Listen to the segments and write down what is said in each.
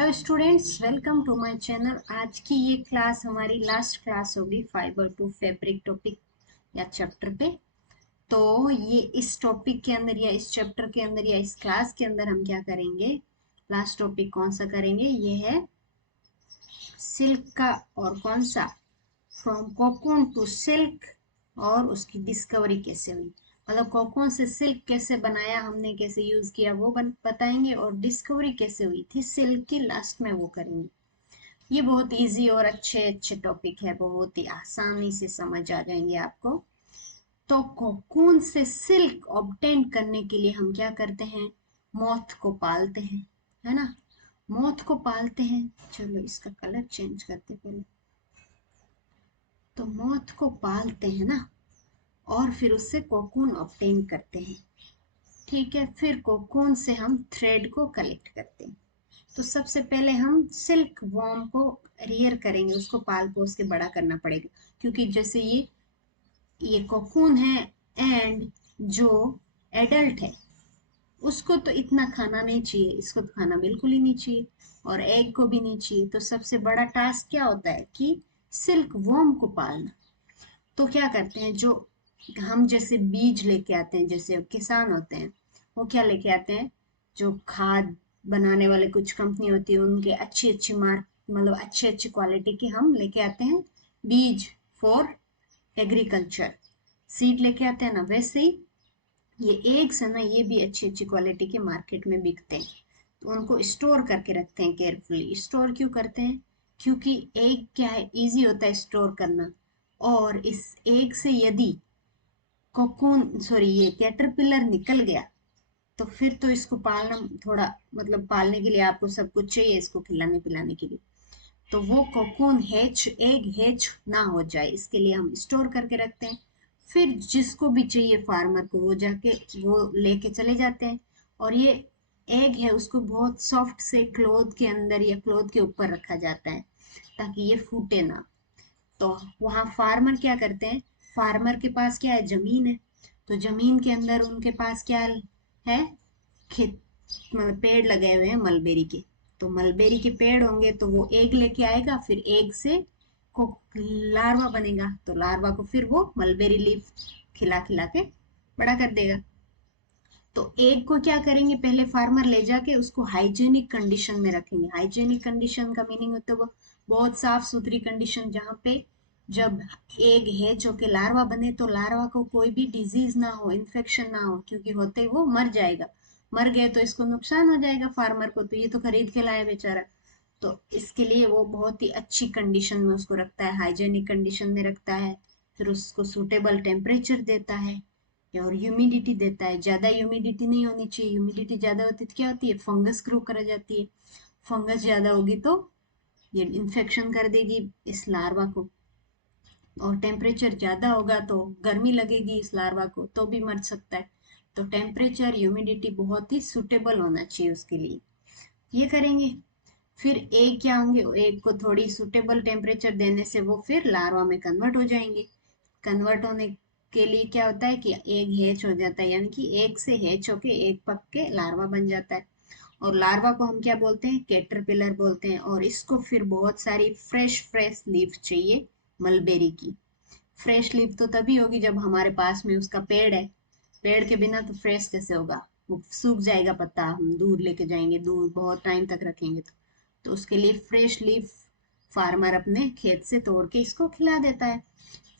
Hello students, welcome to my channel. आज की ये क्लास हमारी लास्ट क्लास होगी फाइबर टू फैब्रिक टॉपिक या चैप्टर पे। तो ये इस टॉपिक के अंदर या इस चैप्टर के अंदर या इस क्लास के अंदर हम क्या करेंगे, लास्ट टॉपिक कौन सा करेंगे, ये है सिल्क का। और कौन सा, फ्रॉम कोकून टू सिल्क, और उसकी डिस्कवरी कैसे हुई, मतलब कोकून से सिल्क कैसे बनाया हमने, कैसे यूज किया वो बताएंगे, और डिस्कवरी कैसे हुई थी सिल्क की, लास्ट में वो करेंगे। ये बहुत इजी और अच्छे अच्छे टॉपिक है, बहुत ही आसानी से समझ आ जाएंगे आपको। तो कोकून से सिल्क ऑब्टेन करने के लिए हम क्या करते हैं, मोथ को पालते हैं, है ना। मोथ को पालते हैं, चलो इसका कलर चेंज करते पहले। तो मोथ को पालते हैं ना, और फिर उससे कोकून ऑब्टेन करते हैं। ठीक है, फिर कोकून से हम थ्रेड को कलेक्ट करते हैं। तो सबसे पहले हम सिल्क वॉर्म को रियर करेंगे, उसको पाल पोस के बड़ा करना पड़ेगा, क्योंकि जैसे ये कोकून है, एंड जो एडल्ट है उसको तो इतना खाना नहीं चाहिए, इसको तो खाना बिल्कुल ही नहीं चाहिए, और एग को भी नहीं चाहिए। तो सबसे बड़ा टास्क क्या होता है कि सिल्क वॉर्म को पालना। तो क्या करते हैं, जो हम जैसे बीज लेके आते हैं, जैसे किसान होते हैं वो क्या लेके आते हैं, जो खाद बनाने वाले कुछ कंपनी होती है उनके अच्छी अच्छी मार्क, मतलब अच्छी अच्छी क्वालिटी के हम लेके आते हैं बीज फॉर एग्रीकल्चर, सीड लेके आते हैं ना। वैसे ही ये एग्स है ना, ये भी अच्छी अच्छी क्वालिटी के मार्केट में बिकते हैं। तो उनको स्टोर करके रखते हैं केयरफुली। स्टोर क्यों करते हैं, क्योंकि एग क्या है, इजी होता है स्टोर करना। और इस एग से यदि कोकून सॉरी ये कैटरपिलर निकल गया, तो फिर तो इसको पालना थोड़ा, मतलब पालने के लिए आपको सब कुछ चाहिए इसको खिलाने पिलाने के लिए। तो वो कोकून हैच, एग हैच ना हो जाए, इसके लिए हम स्टोर करके रखते हैं। फिर जिसको भी चाहिए फार्मर को, वो जाके वो लेके चले जाते हैं। और ये एग है उसको बहुत सॉफ्ट से क्लोथ के अंदर या क्लोथ के ऊपर रखा जाता है, ताकि ये फूटे ना। तो वहाँ फार्मर क्या करते हैं, फार्मर के पास क्या है, जमीन है। तो जमीन के अंदर उनके पास क्या है, खेत, मतलब पेड़ लगे हुए हैं मलबेरी के। तो मलबेरी के पेड़ होंगे तो वो एग लेके आएगा, फिर एग से को लार्वा बनेगा, तो लार्वा को फिर वो मलबेरी लीफ खिला खिला के बड़ा कर देगा। तो एग को क्या करेंगे, पहले फार्मर ले जाके उसको हाइजेनिक कंडीशन में रखेंगे। हाइजेनिक कंडीशन का मीनिंग होता है वो बहुत साफ सुथरी कंडीशन, जहाँ पे जब एग हैच होके लार्वा बने तो लार्वा को कोई भी डिजीज ना हो, इन्फेक्शन ना हो, क्योंकि होते ही वो मर जाएगा। मर गए तो इसको नुकसान हो जाएगा फार्मर को, तो ये तो खरीद के लाया बेचारा। तो इसके लिए वो बहुत ही अच्छी कंडीशन में उसको रखता है, हाइजेनिक कंडीशन में रखता है। फिर उसको सूटेबल टेम्परेचर देता है और ह्यूमिडिटी देता है। ज्यादा ह्यूमिडिटी नहीं होनी चाहिए, ह्यूमिडिटी ज्यादा होती तो क्या होती है, फंगस ग्रो कर जाती है। फंगस ज्यादा होगी तो ये इन्फेक्शन कर देगी इस लार्वा को, और टेम्परेचर ज्यादा होगा तो गर्मी लगेगी इस लार्वा को, तो भी मर सकता है। तो टेम्परेचर ह्यूमिडिटी बहुत ही सुटेबल होना चाहिए उसके लिए, ये करेंगे। फिर एग क्या होंगे, एग को थोड़ी सुटेबल टेम्परेचर देने से वो फिर लार्वा में कन्वर्ट हो जाएंगे। कन्वर्ट होने के लिए क्या होता है कि एग हैच हो जाता है, यानी कि एग से हैच होके एग पक के लार्वा बन जाता है। और लार्वा को हम क्या बोलते हैं, कैटरपिलर बोलते हैं। और इसको फिर बहुत सारी फ्रेश फ्रेश लीफ चाहिए मलबेरी की। फ्रेश लीफ तो तभी होगी जब हमारे पास में उसका पेड़ है। पेड़ के बिना तो फ्रेश कैसे होगा, वो सूख जाएगा पत्ता, हम दूर लेके जाएंगे, दूर बहुत टाइम तक रखेंगे तो उसके लिए फ्रेश लीफ फार्मर अपने खेत से तोड़ के इसको खिला देता है।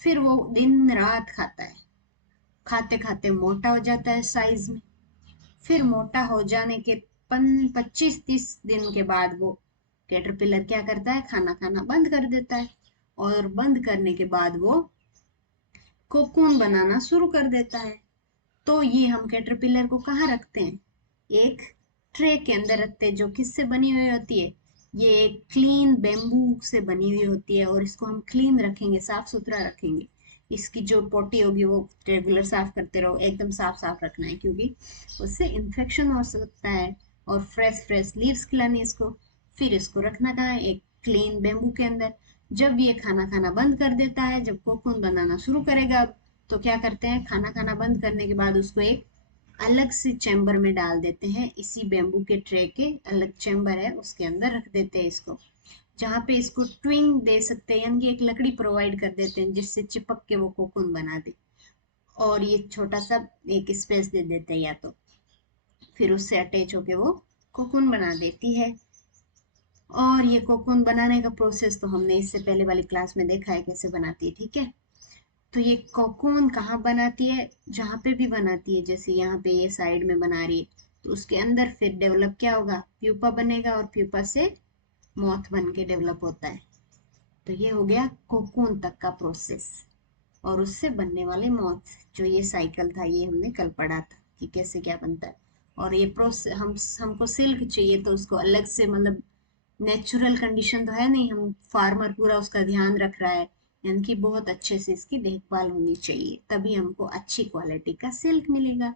फिर वो दिन रात खाता है, खाते खाते मोटा हो जाता है साइज में। फिर मोटा हो जाने के 25-30 दिन के बाद वो कैटरपिलर क्या करता है, खाना खाना बंद कर देता है। और बंद करने के बाद वो कोकून बनाना शुरू कर देता है। तो ये हम कैटरपिलर को कहाँ रखते हैं, एक ट्रे के अंदर रखते हैं, जो किससे बनी हुई होती है, ये एक क्लीन बेम्बू से बनी हुई होती है। और इसको हम क्लीन रखेंगे, साफ सुथरा रखेंगे। इसकी जो पोटी होगी वो रेगुलर साफ करते रहो, एकदम साफ साफ रखना है, क्योंकि उससे इन्फेक्शन हो सकता है। और फ्रेश फ्रेश लीव्स खिलानी इसको। फिर इसको रखना कहाँ है, एक क्लीन बेम्बू के अंदर। जब ये खाना खाना बंद कर देता है, जब कोकून बनाना शुरू करेगा, तो क्या करते हैं, खाना खाना बंद करने के बाद उसको एक अलग से चैम्बर में डाल देते हैं, इसी बेम्बू के ट्रे के अलग चैम्बर है उसके अंदर रख देते हैं इसको, जहाँ पे इसको ट्विंग दे सकते हैं, यानी कि एक लकड़ी प्रोवाइड कर देते हैं जिससे चिपक के वो कोकून बना दे। और ये छोटा सा एक स्पेस दे देते हैं, या तो फिर उससे अटैच होके वो कोकून बना देती है। और ये कोकून बनाने का प्रोसेस तो हमने इससे पहले वाली क्लास में देखा है कैसे बनाती है, ठीक है। तो ये कोकून कहाँ बनाती है, जहाँ पे भी बनाती है, जैसे यहाँ पे ये साइड में बना रही है, तो उसके अंदर फिर डेवलप क्या होगा, प्यूपा बनेगा, और प्यूपा से मॉथ बन के डेवलप होता है। तो ये हो गया कोकून तक का प्रोसेस, और उससे बनने वाले मॉथ, जो ये साइकिल था ये हमने कल पढ़ा था कि कैसे क्या बनता है। और ये प्रोसेस हमको सिल्क चाहिए, तो उसको अलग से, मतलब नेचुरल कंडीशन तो है नहीं, हम फार्मर पूरा उसका ध्यान रख रहा है, यानी कि बहुत अच्छे से इसकी देखभाल होनी चाहिए, तभी हमको अच्छी क्वालिटी का सिल्क मिलेगा।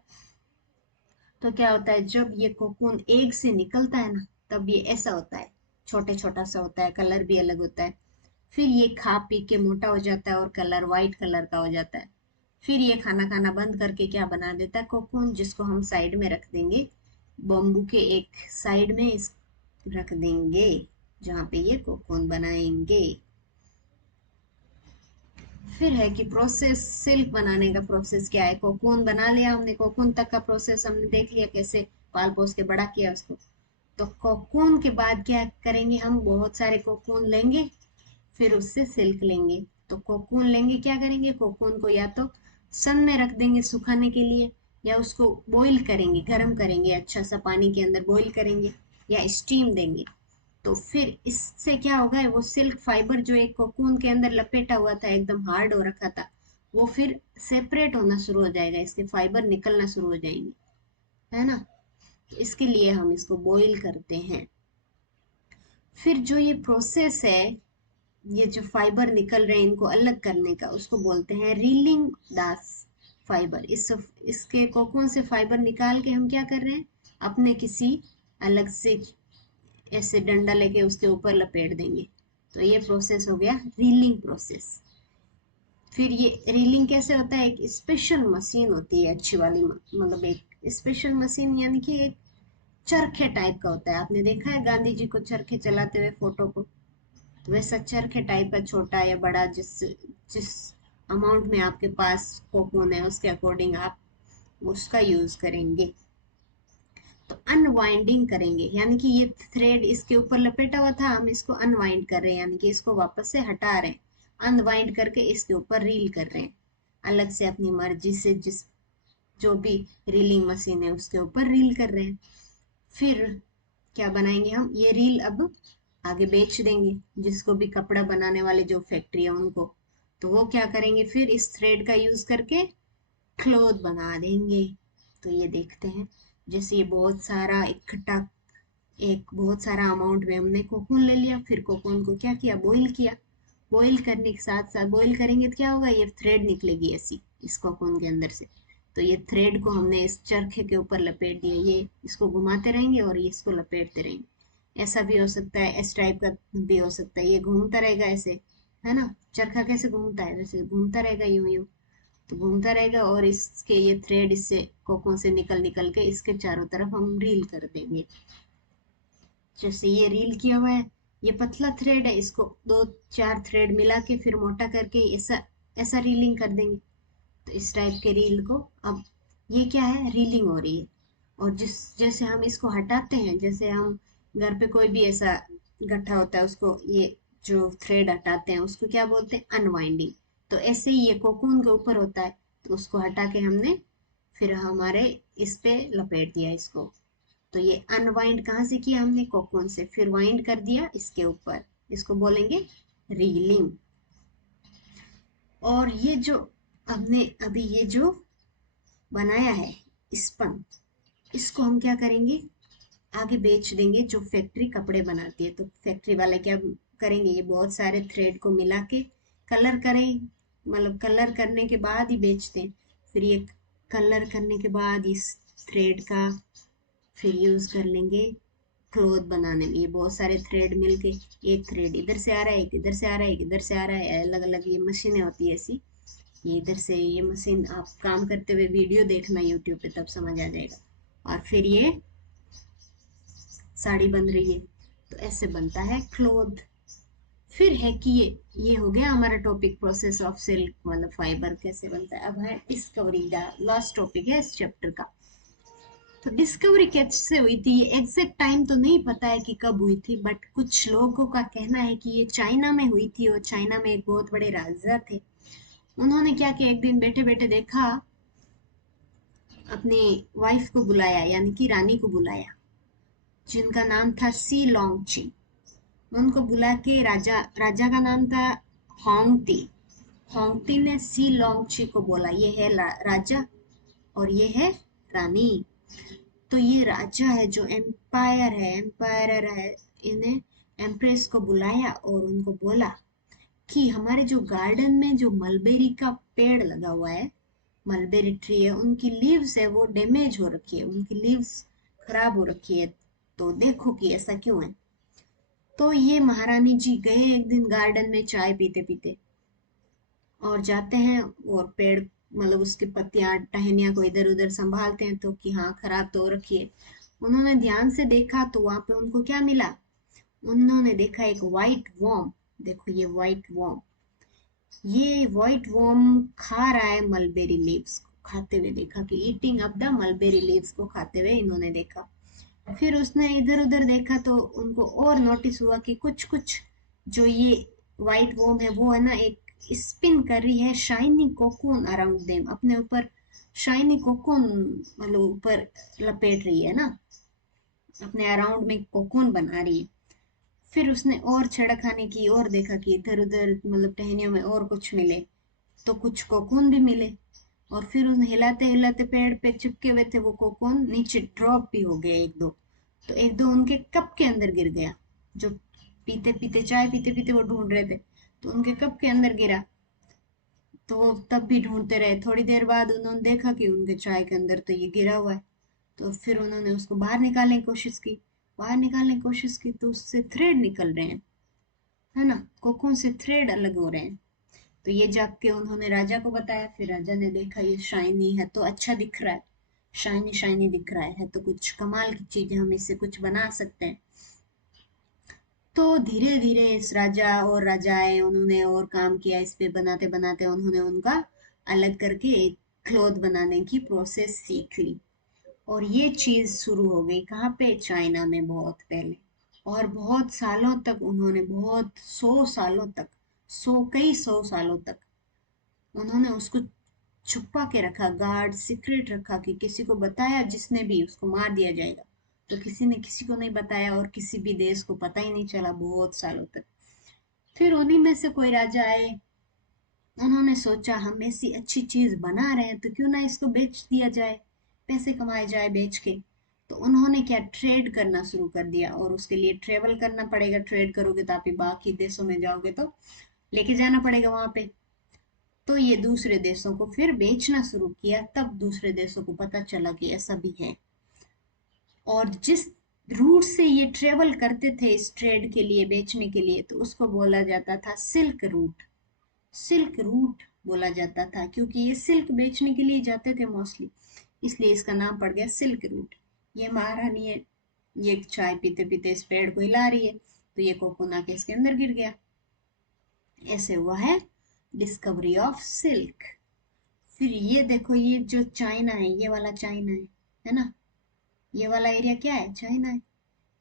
तो क्या होता है, जब ये कोकून एग से निकलता है ना, तब ये ऐसा होता है, छोटे छोटा सा होता है, कलर भी अलग होता है। फिर ये खा पी के मोटा हो जाता है और कलर वाइट कलर का हो जाता है। फिर ये खाना खाना बंद करके क्या बना देता है, कोकून, जिसको हम साइड में रख देंगे, बम्बू के एक साइड में इस रख देंगे, जहाँ पे ये कोकून बनाएंगे। फिर है कि प्रोसेस, सिल्क बनाने का प्रोसेस क्या है, कोकून बना लिया हमने, कोकून तक का प्रोसेस हमने देख लिया, कैसे पाल पोस के बड़ा किया उसको। तो कोकून के बाद क्या करेंगे, हम बहुत सारे कोकून लेंगे, फिर उससे सिल्क लेंगे। तो कोकून लेंगे, क्या करेंगे, कोकून को या तो सन में रख देंगे सुखाने के लिए, या उसको बॉईल करेंगे, गर्म करेंगे, अच्छा सा पानी के अंदर बॉईल करेंगे, या स्टीम देंगे। तो फिर इससे क्या होगा, वो सिल्क फाइबर जो एक कोकून के अंदर लपेटा हुआ था, एकदम हार्ड हो रखा था, वो फिर सेपरेट होना शुरू हो जाएगा, इसके फाइबर निकलना शुरू हो जाएंगे, है ना। तो इसके लिए हम इसको बॉईल करते हैं। फिर जो ये प्रोसेस है, ये जो फाइबर निकल रहे हैं इनको अलग करने का, उसको बोलते हैं रीलिंग दास फाइबर। इसके कोकून से फाइबर निकाल के हम क्या कर रहे हैं, अपने किसी अलग से ऐसे डंडा लेके उसके ऊपर लपेट देंगे। तो ये प्रोसेस हो गया रीलिंग प्रोसेस। फिर ये रीलिंग कैसे होता है, एक स्पेशल मशीन होती है अच्छी वाली, मतलब एक स्पेशल मशीन, यानी कि एक चरखे टाइप का होता है। आपने देखा है गांधी जी को चरखे चलाते हुए फोटो को, तो वैसा चरखे टाइप का, छोटा या बड़ा, जिस जिस अमाउंट में आपके पास कोकून है उसके अकॉर्डिंग आप उसका यूज करेंगे। तो अनवाइंडिंग करेंगे, यानी कि ये थ्रेड इसके ऊपर लपेटा हुआ था, हम इसको अनवाइंड कर रहे हैं, यानी कि इसको वापस से हटा रहे हैं, अनवाइंड करके इसके ऊपर रील कर रहे हैं, अलग से अपनी मर्जी से, जिस जो भी रीलिंग मशीन है उसके ऊपर रील कर रहे हैं। फिर क्या बनाएंगे हम, ये रील अब आगे बेच देंगे, जिसको भी कपड़ा बनाने वाले जो फैक्ट्री है उनको, तो वो क्या करेंगे, फिर इस थ्रेड का यूज करके क्लोथ बना देंगे। तो ये देखते हैं, जैसे ये बहुत सारा इकट्ठा, एक बहुत सारा अमाउंट में हमने कोकून ले लिया, फिर कोकून को क्या किया, बॉईल किया। बॉईल करने के साथ साथ, बॉईल करेंगे तो क्या होगा, ये थ्रेड निकलेगी ऐसी इस कोकून के अंदर से। तो ये थ्रेड को हमने इस चरखे के ऊपर लपेट दिया, ये इसको घुमाते रहेंगे और ये इसको लपेटते रहेंगे। ऐसा भी हो सकता है, इस टाइप का भी हो सकता है, ये घूमता रहेगा ऐसे, है ना। चरखा कैसे घूमता है, वैसे घूमता रहेगा यूं यूं, तो घूमता रहेगा, और इसके ये थ्रेड इससे कोकून से निकल निकल के इसके चारों तरफ हम रील कर देंगे। जैसे ये रील किया हुआ है, ये पतला थ्रेड है, इसको दो चार थ्रेड मिला के फिर मोटा करके ऐसा ऐसा रीलिंग कर देंगे। तो इस टाइप के रील को, अब ये क्या है, रीलिंग हो रही है। और जिस जैसे हम इसको हटाते हैं, जैसे हम घर पे कोई भी ऐसा गट्ठा होता है, उसको ये जो थ्रेड हटाते हैं उसको क्या बोलते हैं, अनवाइंडिंग। तो ऐसे ही ये कोकून के ऊपर होता है, तो उसको हटा के हमने फिर हमारे इस पे लपेट दिया इसको। तो ये अनवाइंड कहाँ से किया हमने, कोकून से, फिर वाइंड कर दिया इसके ऊपर, इसको बोलेंगे रीलिंग। और ये जो हमने अभी ये जो बनाया है स्पन, इसको हम क्या करेंगे, आगे बेच देंगे, जो फैक्ट्री कपड़े बनाती है। तो फैक्ट्री वाले क्या करेंगे, ये बहुत सारे थ्रेड को मिला के कलर करें, मतलब कलर करने के बाद ही बेचते हैं। फिर ये कलर करने के बाद इस थ्रेड का फिर यूज कर लेंगे क्लोथ बनाने में। ये बहुत सारे थ्रेड मिलके, एक थ्रेड इधर से आ रहा है, एक इधर से आ रहा है, एक इधर से आ रहा है, अलग अलग ये मशीनें होती है ऐसी, ये इधर से ये मशीन आप काम करते हुए वीडियो देखना यूट्यूब पे, तब समझ आ जाएगा। और फिर ये साड़ी बन रही है, तो ऐसे बनता है क्लोथ। फिर है कि ये हो गया हमारा टॉपिक, प्रोसेस ऑफ सिल्क मतलब फाइबर कैसे बनता है। अब है डिस्कवरी, लास्ट टॉपिक है इस चैप्टर का। तो डिस्कवरी कैसे हुई थी, ये एग्जैक्ट टाइम तो नहीं पता है कि कब हुई थी, बट कुछ लोगों का कहना है कि ये चाइना में हुई थी। और चाइना में एक बहुत बड़े राजा थे, उन्होंने क्या किया, एक दिन बैठे बैठे देखा, अपनी वाइफ को बुलाया, यानी कि रानी को बुलाया, जिनका नाम था सी लोंगची। उनको बुला के राजा राजा का नाम था होंगती। होंगती ने सी लोंगची को बोला, ये है राजा और ये है रानी। तो ये राजा है जो एम्पायर है, इन्हें एम्प्रेस को बुलाया और उनको बोला कि हमारे जो गार्डन में जो मलबेरी का पेड़ लगा हुआ है, मलबेरी ट्री है, उनकी लीव्स है वो डैमेज हो रखी है, उनकी लीव्स खराब हो रखी है, तो देखो कि ऐसा क्यों है। तो ये महारानी जी गए एक दिन गार्डन में चाय पीते पीते, और जाते हैं और पेड़ मतलब उसकी पत्तियां टहनियां को इधर उधर संभालते हैं, तो कि हाँ खराब तो हो रखी है। उन्होंने ध्यान से देखा तो वहां पे उनको क्या मिला, उन्होंने देखा एक वाइट वॉर्म। देखो ये वाइट वॉर्म खा रहा है मलबेरी लीव्स को, खाते हुए देखा कि eating up the mulberry leaves को खाते हुए इन्होंने देखा। फिर उसने इधर उधर देखा तो उनको और नोटिस हुआ कि कुछ कुछ जो ये वाइट वॉर्म है वो है ना, एक स्पिन कर रही है शाइनी कोकून अराउंड देम, अपने ऊपर शाइनी कोकून मतलब ऊपर लपेट रही है ना, अपने अराउंड में कोकून बना रही है। फिर उसने और छेड़खानी की और देखा कि इधर उधर मतलब टहनियों में और कुछ मिले, तो कुछ कोकून भी मिले। और फिर उन्हें हिलाते हिलाते पेड़ पे चिपके हुए थे वो कोकून नीचे ड्रॉप भी हो गए एक दो, तो एक दो उनके कप के अंदर गिर गया। जो पीते पीते चाय पीते पीते वो ढूंढ रहे थे, तो उनके कप के अंदर गिरा। तो वो तब भी ढूंढते रहे, थोड़ी देर बाद उन्होंने देखा कि उनके चाय के अंदर तो ये गिरा हुआ है। तो फिर उन्होंने उसको बाहर निकालने की कोशिश की, तो उससे थ्रेड निकल रहे हैं, है ना, कोकून से थ्रेड अलग हो रहे हैं। तो ये जाग के उन्होंने राजा को बताया, फिर राजा ने देखा ये शाइनी है तो अच्छा दिख रहा है, शाइनी शाइनी दिख रहा है तो कुछ कमाल की चीज है, हम इससे कुछ बना सकते हैं। तो धीरे धीरे इस राजा और राजाएं उन्होंने और काम किया इस पे, बनाते बनाते उन्होंने उनका अलग करके एक क्लॉथ बनाने की प्रोसेस सीख ली। और ये चीज शुरू हो गई कहाँ पे, चाइना में बहुत पहले। और बहुत सालों तक उन्होंने, बहुत कई सौ सालों तक उन्होंने उसको छुपा के रखा, गार्ड सीक्रेट रखा, कि किसी को बताया जिसने भी उसको मार दिया जाएगा। तो किसी ने किसी को नहीं बताया और किसी भी देश को पता ही नहीं चला बहुत सालों तक। फिर उन्हीं में से कोई राजा आए, उन्होंने सोचा हम ऐसी अच्छी चीज बना रहे हैं तो क्यों ना इसको बेच दिया जाए, पैसे कमाए जाए बेच के। तो उन्होंने क्या, ट्रेड करना शुरू कर दिया, और उसके लिए ट्रेवल करना पड़ेगा, ट्रेड करोगे तो आप ही बाकी देशों में जाओगे तो लेके जाना पड़ेगा वहां पे। तो ये दूसरे देशों को फिर बेचना शुरू किया, तब दूसरे देशों को पता चला कि ऐसा भी है। और जिस रूट से ये ट्रेवल करते थे इस ट्रेड के लिए, बेचने के लिए, तो उसको बोला जाता था सिल्क रूट। सिल्क रूट बोला जाता था क्योंकि ये सिल्क बेचने के लिए जाते थे मोस्टली, इसलिए इसका नाम पड़ गया सिल्क रूट। ये महारानी है, ये चाय पीते पीते इस पेड़ को हिला रही है, तो ये कोकून आके इसके अंदर गिर गया। ऐसे हुआ है डिस्कवरी ऑफ सिल्क। फिर ये देखो, ये जो चाइना है, ये वाला चाइना है ना, ये वाला एरिया क्या है, चाइना है।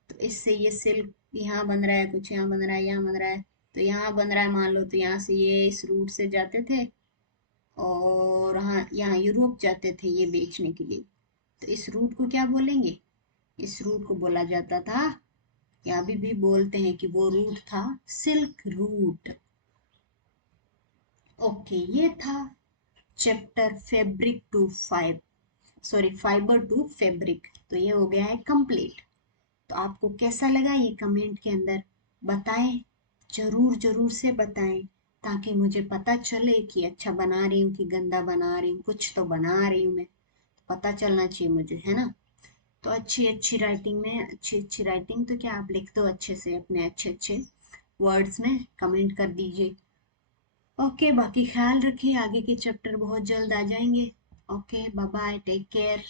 तो इससे ये सिल्क यहाँ बन रहा है, कुछ यहाँ बन रहा है, यहाँ बन रहा है। तो यहाँ बन रहा है मान लो, तो यहाँ से ये इस रूट से जाते थे और हाँ यहाँ यूरोप जाते थे ये बेचने के लिए। तो इस रूट को क्या बोलेंगे, इस रूट को बोला जाता था, या अभी भी बोलते हैं कि वो रूट था सिल्क रूट। ओके, ये था chapter fabric to fibre to fabric. तो ये हो गया है कंप्लीट। तो आपको कैसा लगा ये कमेंट के अंदर बताएं, जरूर जरूर से बताएं, ताकि मुझे पता चले कि अच्छा बना रही हूँ कि गंदा बना रही हूँ, कुछ तो बना रही हूँ मैं, पता चलना चाहिए मुझे, है ना। तो अच्छी अच्छी राइटिंग में, अच्छी अच्छी राइटिंग तो क्या, आप लिख दो अच्छे से अपने अच्छे अच्छे वर्ड्स में, कमेंट कर दीजिए। ओके, बाकी ख्याल रखिए, आगे के चैप्टर बहुत जल्द आ जाएंगे। Okay, bye bye, take care.